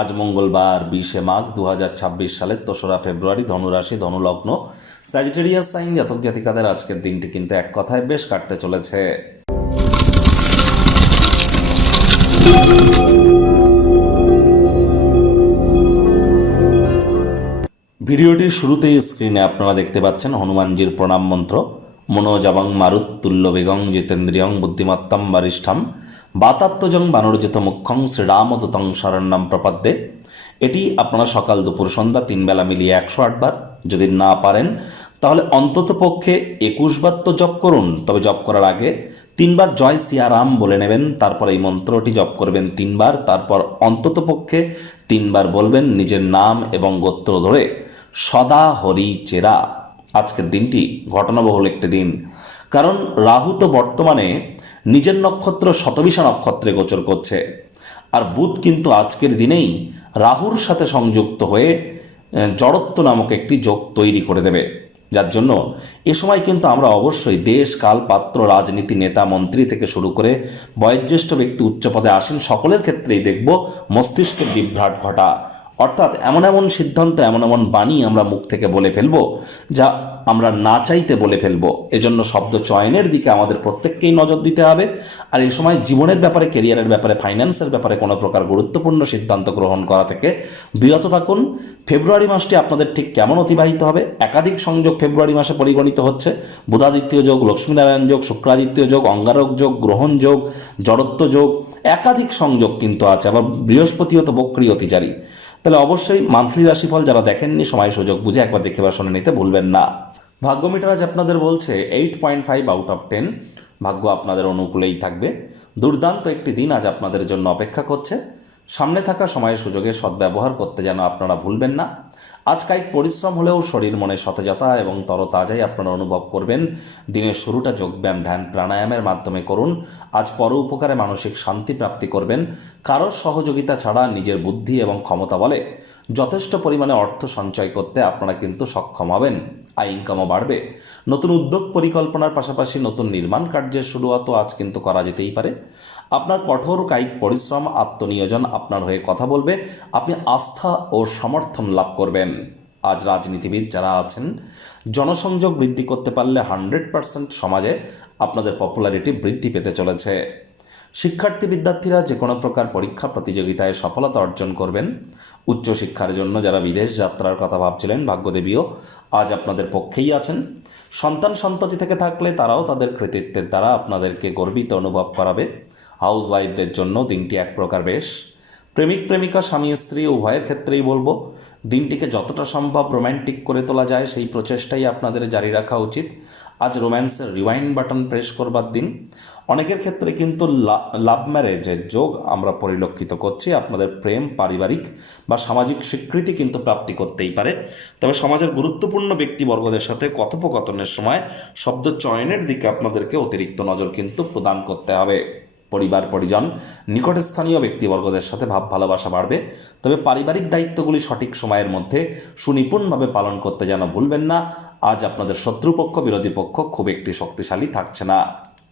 আজ মঙ্গলবার 20শে মাঘ 2026 সালের 3রা ফেব্রুয়ারি, ধনুরাশি, ধনুলগ্ন, স্যাজিটেরিয়াস সাইন জাতক জাতিকাদের আজকের দিনটি কিন্তু এক কথায় বেশ কাটতে চলেছে। ভিডিওটির শুরুতেই স্ক্রিনে আপনারা দেখতে পাচ্ছেন হনুমানজির প্রণাম মন্ত্র। মনোজবং মারুত্তুল্য বেগং জিতেন্দ্রিয়ং বুদ্ধিমত্তম বরিষ্ঠম বাতাত্মজং বানরজিত মুখ্যং শ্রীরামদূতং শরণ্যম প্রপদ্যে। এটি আপনারা সকাল দুপুর সন্ধ্যা 3 বেলা মিলিয়ে 108 বার, যদি না পারেন তাহলে অন্তত পক্ষে 21 বার তো জপ করুন। তবে জপ করার আগে 3 বার জয় সিয়ারাম বলে নেবেন, তারপর এই মন্ত্রটি জপ করবেন 3 বার, তারপর অন্তত পক্ষে 3 বার বলবেন নিজের নাম এবং গোত্র ধরে সদা হরি চেরা। আজকের দিনটি ঘটনাবহুল একটি দিন, কারণ রাহু তো বর্তমানে নিজের নক্ষত্র শতবিশা নক্ষত্রে গোচর করছে, আর বুধ কিন্তু আজকের দিনেই রাহুর সাথে সংযুক্ত হয়ে জড়ত্ব নামক একটি যোগ তৈরি করে দেবে। যার জন্য এ সময় কিন্তু আমরা অবশ্যই দেশ কাল পাত্র, রাজনীতি, নেতা মন্ত্রী থেকে শুরু করে বয়োজ্যেষ্ঠ ব্যক্তি, উচ্চপদে আসেন, সকলের ক্ষেত্রেই দেখব মস্তিষ্কের বিভ্রাট ঘটা। অর্থাৎ এমন এমন সিদ্ধান্ত, এমন এমন বাণী আমরা মুখ থেকে বলে ফেলবো যা আমরা না চাইতে বলে ফেলবো। এজন্য শব্দ চয়নের দিকে আমাদের প্রত্যেককেই নজর দিতে হবে। আর এই সময় জীবনের ব্যাপারে, কেরিয়ারের ব্যাপারে, ফাইন্যান্সের ব্যাপারে কোনো প্রকার গুরুত্বপূর্ণ সিদ্ধান্ত গ্রহণ করা থেকে বিরত থাকুন। ফেব্রুয়ারি মাসটি আপনাদের ঠিক কেমন অতিবাহিত হবে? একাধিক সংযোগ ফেব্রুয়ারি মাসে পরিগণিত হচ্ছে। বুধাদিত্য যোগ, লক্ষ্মীনারায়ণ যোগ, শুক্রাদিত্য যোগ, অঙ্গারক যোগ, গ্রহণ যোগ, জড়ত্ব যোগ, একাধিক সংযোগ কিন্তু আছে। আবার বৃহস্পতিও তো বক্রী অতিচারী। তাহলে অবশ্যই মান্থলি রাশিফল যারা দেখেননি, সময় সুযোগ বুঝে একবার দেখে বা শুনে নিতে ভুলবেন না। ভাগ্য মিটার আজ আপনাদের বলছে 8.5 আউট অফ 10। ভাগ্য আপনাদের অনুকূলেই থাকবে। দুর্দান্ত একটি দিন আজ আপনাদের জন্য অপেক্ষা করছে। সামনে থাকা সময় সুযোগের সদ্ব্যবহার করতে যেন আপনারা ভুলবেন না। আজ কায়িক পরিশ্রম হলেও শরীর মনে সতেজতা এবং তরতাজাই আপনারা অনুভব করবেন। দিনের শুরুটা যোগব্যায়াম, ধ্যান, প্রাণায়ামের মাধ্যমে করুন। আজ পর উপকারে মানসিক শান্তি প্রাপ্তি করবেন। কারোর সহযোগিতা ছাড়া নিজের বুদ্ধি এবং ক্ষমতা বলে যথেষ্ট পরিমাণে অর্থ সঞ্চয় করতে আপনারা কিন্তু সক্ষম হবেন। আয় ইনকামও বাড়বে। নতুন উদ্যোগ পরিকল্পনার পাশাপাশি নতুন নির্মাণ কার্যের শুরুয়াতও আজ কিন্তু করা যেতেই পারে। আপনার কঠোর কায়িক পরিশ্রম, আত্মনিয়োজন আপনার হয়ে কথা বলবে। আপনি আস্থা ও সমর্থন লাভ করবেন। আজ রাজনীতিবিদ যারা আছেন, জনসংযোগ বৃদ্ধি করতে পারলে 100% সমাজে আপনাদের পপুলারিটি বৃদ্ধি পেতে চলেছে। শিক্ষার্থী বিদ্যার্থীরা যে কোনো প্রকার পরীক্ষা প্রতিযোগিতায় সফলতা অর্জন করবেন। উচ্চশিক্ষার জন্য যারা বিদেশ যাত্রার কথা ভাবছিলেন, ভাগ্যদেবীও আজ আপনাদের পক্ষেই আছেন। সন্তান সন্ততি থেকে থাকলে তারাও তাদের কৃতিত্বের দ্বারা আপনাদেরকে গর্বিত অনুভব করাবে। হাউস ওয়াইফদের জন্য দিনটি এক প্রকার বেশ। প্রেমিক প্রেমিকা, স্বামী স্ত্রী উভয়ের ক্ষেত্রেই বলবো দিনটিকে যতটা সম্ভব রোম্যান্টিক করে তোলা যায় সেই প্রচেষ্টাই আপনাদের জারি রাখা উচিত। আজ রোম্যান্সের রিওয়াইন্ড বাটন প্রেস করবার দিন। অনেকের ক্ষেত্রে কিন্তু লাভ ম্যারেজের যোগ আমরা পরিলক্ষিত করছি। আপনাদের প্রেম, পারিবারিক বা সামাজিক স্বীকৃতি কিন্তু প্রাপ্তি করতেই পারে। তবে সমাজের গুরুত্বপূর্ণ ব্যক্তিবর্গদের সাথে কথোপকথনের সময় শব্দ চয়নের দিকে আপনাদেরকে অতিরিক্ত নজর কিন্তু প্রদান করতে হবে। পরিবার পরিজন, নিকটস্থানীয় ব্যক্তিবর্গদের সাথে ভাব ভালোবাসা বাড়বে। তবে পারিবারিক দায়িত্বগুলি সঠিক সময়ের মধ্যে সুনিপুণভাবে পালন করতে যেন ভুলবেন না। আজ আপনাদের শত্রুপক্ষ, বিরোধী পক্ষ খুব একটি শক্তিশালী থাকছে না।